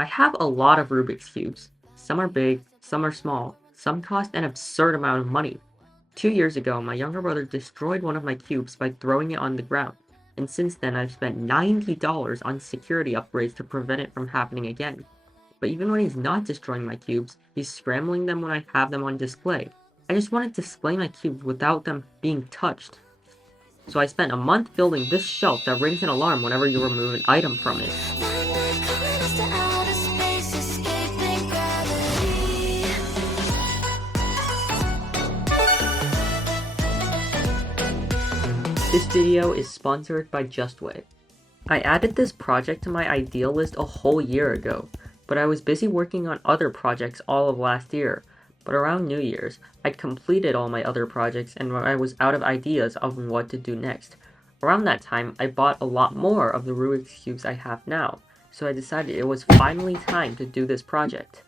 I have a lot of Rubik's Cubes. Some are big, some are small, some cost an absurd amount of money. 2 years ago, my younger brother destroyed one of my cubes by throwing it on the ground, and since then I've spent $90 on security upgrades to prevent it from happening again. But even when he's not destroying my cubes, he's scrambling them when I have them on display. I just want to display my cubes without them being touched. So I spent a month building this shelf that rings an alarm whenever you remove an item from it. This video is sponsored by Justway. I added this project to my idea list a whole year ago, but I was busy working on other projects all of last year. But around New Year's, I'd completed all my other projects and I was out of ideas of what to do next. Around that time, I bought a lot more of the Rubik's Cubes I have now, so I decided it was finally time to do this project.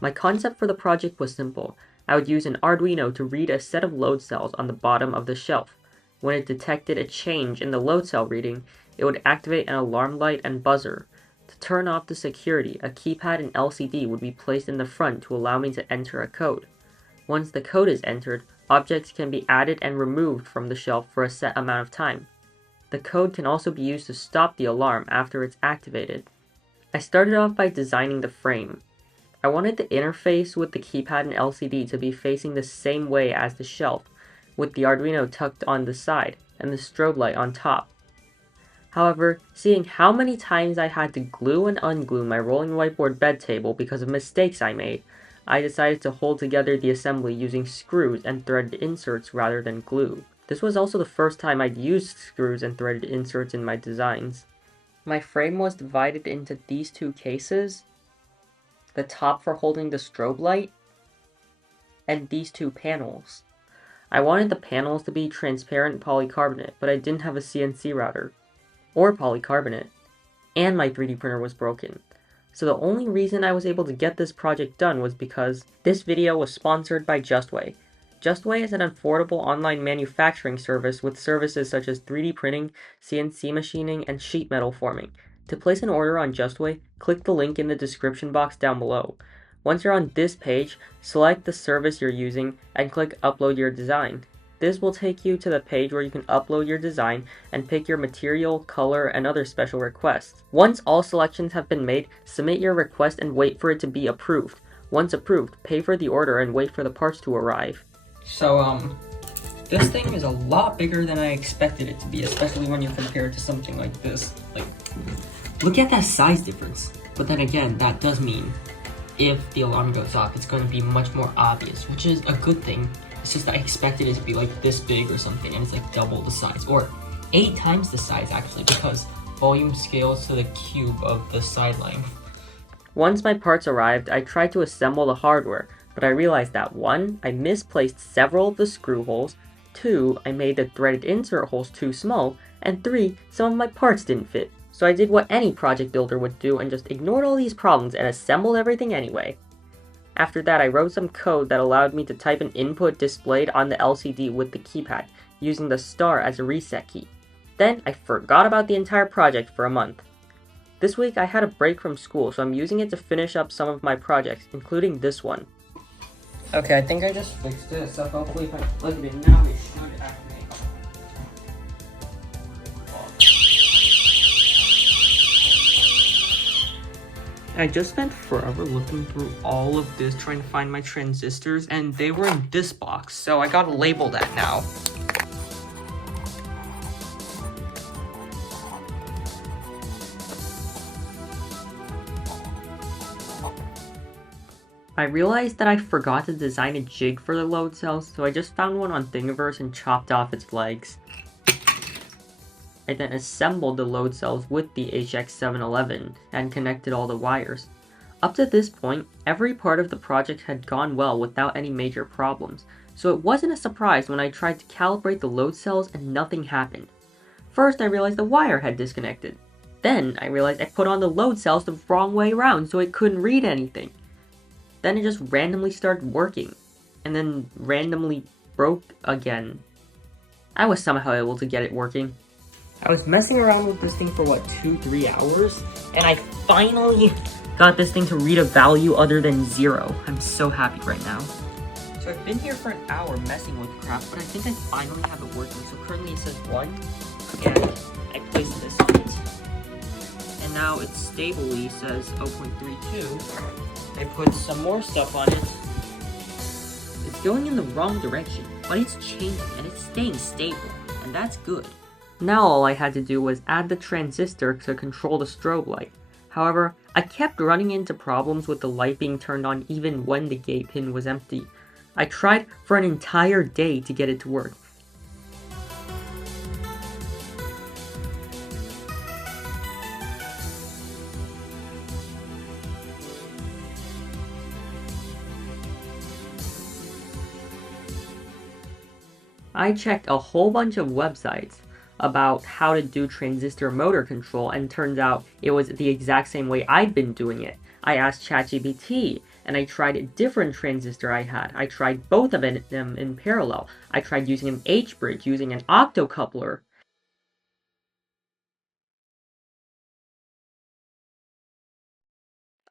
My concept for the project was simple. I would use an Arduino to read a set of load cells on the bottom of the shelf. When it detected a change in the load cell reading, it would activate an alarm light and buzzer. To turn off the security, a keypad and LCD would be placed in the front to allow me to enter a code. Once the code is entered, objects can be added and removed from the shelf for a set amount of time. The code can also be used to stop the alarm after it's activated. I started off by designing the frame. I wanted the interface with the keypad and LCD to be facing the same way as the shelf, with the Arduino tucked on the side and the strobe light on top. However, seeing how many times I had to glue and unglue my rolling whiteboard bed table because of mistakes I made, I decided to hold together the assembly using screws and threaded inserts rather than glue. This was also the first time I'd used screws and threaded inserts in my designs. My frame was divided into these two cases, the top for holding the strobe light, and these two panels. I wanted the panels to be transparent polycarbonate, but I didn't have a CNC router or polycarbonate, and my 3D printer was broken. So the only reason I was able to get this project done was because this video was sponsored by Justway. Justway is an affordable online manufacturing service with services such as 3D printing, CNC machining, and sheet metal forming. To place an order on Justway, click the link in the description box down below. Once you're on this page, select the service you're using and click Upload Your Design. This will take you to the page where you can upload your design and pick your material, color, and other special requests. Once all selections have been made, submit your request and wait for it to be approved. Once approved, pay for the order and wait for the parts to arrive. So, this thing is a lot bigger than I expected it to be, especially when you compare it to something like this. Look at that size difference. But then again, that does mean if the alarm goes off, it's going to be much more obvious, which is a good thing. It's just I expected it to be like this big or something, and it's like double the size, or 8 times the size actually, because volume scales to the cube of the side length. Once my parts arrived, I tried to assemble the hardware, but I realized that 1, I misplaced several of the screw holes, 2, I made the threaded insert holes too small, and 3, some of my parts didn't fit. So I did what any project builder would do and just ignored all these problems and assembled everything anyway. After that, I wrote some code that allowed me to type an input displayed on the LCD with the keypad, using the star as a reset key. Then, I forgot about the entire project for a month. This week, I had a break from school, so I'm using it to finish up some of my projects, including this one. Okay, I think I just fixed it, so hopefully if I plug it in now, it should activate. I just spent forever looking through all of this trying to find my transistors, and they were in this box, so I gotta label that now. I realized that I forgot to design a jig for the load cells, so I just found one on Thingiverse and chopped off its legs. I then assembled the load cells with the HX711 and connected all the wires. Up to this point, every part of the project had gone well without any major problems, so it wasn't a surprise when I tried to calibrate the load cells and nothing happened. First, I realized the wire had disconnected. Then, I realized I put on the load cells the wrong way around so it couldn't read anything. Then it just randomly started working, and then randomly broke again. I was somehow able to get it working. I was messing around with this thing for 2-3 hours, and I finally got this thing to read a value other than 0. I'm so happy right now. So I've been here for an hour messing with crap, but I think I finally have it working. So currently it says 1, and I placed this on it. And now it stably says 0.32. I put some more stuff on it. It's going in the wrong direction, but it's changing and it's staying stable, and that's good. Now all I had to do was add the transistor to control the strobe light. However, I kept running into problems with the light being turned on even when the gate pin was empty. I tried for an entire day to get it to work. I checked a whole bunch of websites about how to do transistor motor control, and turns out it was the exact same way I'd been doing it. I asked ChatGPT, and I tried a different transistor I had. I tried both of them in parallel. I tried using an H-bridge, using an optocoupler.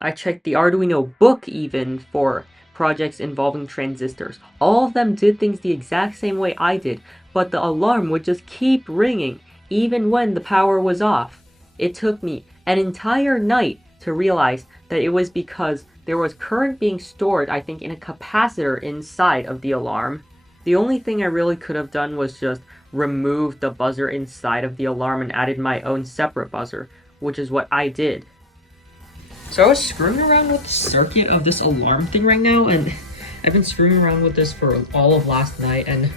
I checked the Arduino book even for projects involving transistors. All of them did things the exact same way I did, but the alarm would just keep ringing, even when the power was off. It took me an entire night to realize that it was because there was current being stored, I think, in a capacitor inside of the alarm. The only thing I really could have done was just remove the buzzer inside of the alarm and added my own separate buzzer, which is what I did. So I was screwing around with the circuit of this alarm thing right now, and I've been screwing around with this for all of last night and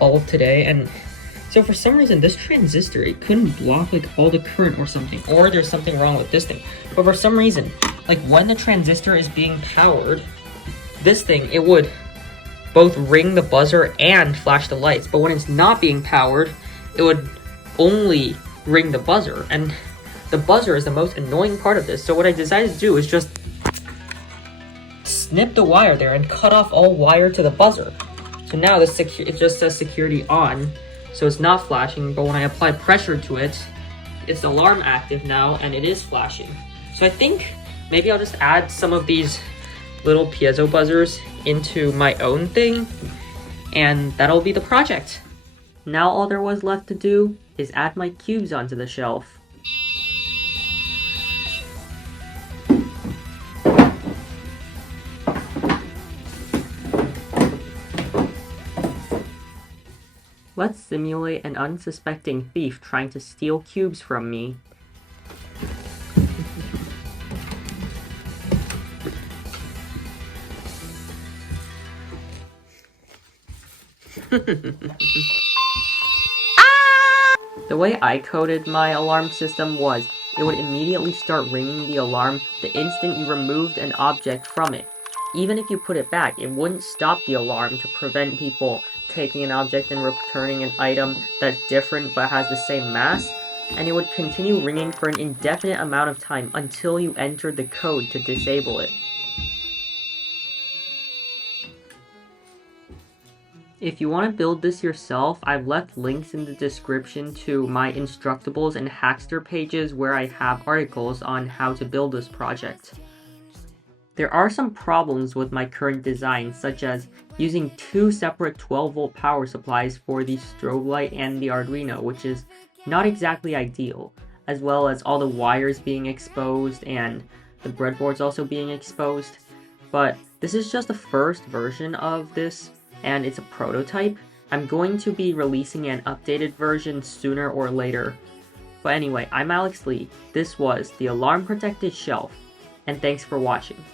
all of today, and so for some reason this transistor, it couldn't block like all the current or something, or there's something wrong with this thing. But for some reason, like when the transistor is being powered, this thing, it would both ring the buzzer and flash the lights, but when it's not being powered, it would only ring the buzzer, and the buzzer is the most annoying part of this. So what I decided to do is just snip the wire there and cut off all wire to the buzzer. So now it just says security on, so it's not flashing, but when I apply pressure to it, it's alarm active now and it is flashing. So I think maybe I'll just add some of these little piezo buzzers into my own thing, and that'll be the project. Now all there was left to do is add my cubes onto the shelf. Let's simulate an unsuspecting thief trying to steal cubes from me. The way I coded my alarm system was, it would immediately start ringing the alarm the instant you removed an object from it. Even if you put it back, it wouldn't stop the alarm to prevent people taking an object and returning an item that's different but has the same mass, and it would continue ringing for an indefinite amount of time until you entered the code to disable it. If you want to build this yourself, I've left links in the description to my Instructables and Hackster pages where I have articles on how to build this project. There are some problems with my current design, such as using two separate 12-volt power supplies for the strobe light and the Arduino, which is not exactly ideal, as well as all the wires being exposed and the breadboards also being exposed. But this is just the first version of this, and it's a prototype. I'm going to be releasing an updated version sooner or later. But anyway, I'm Alex Lee, this was the Alarm Protected Shelf, and thanks for watching.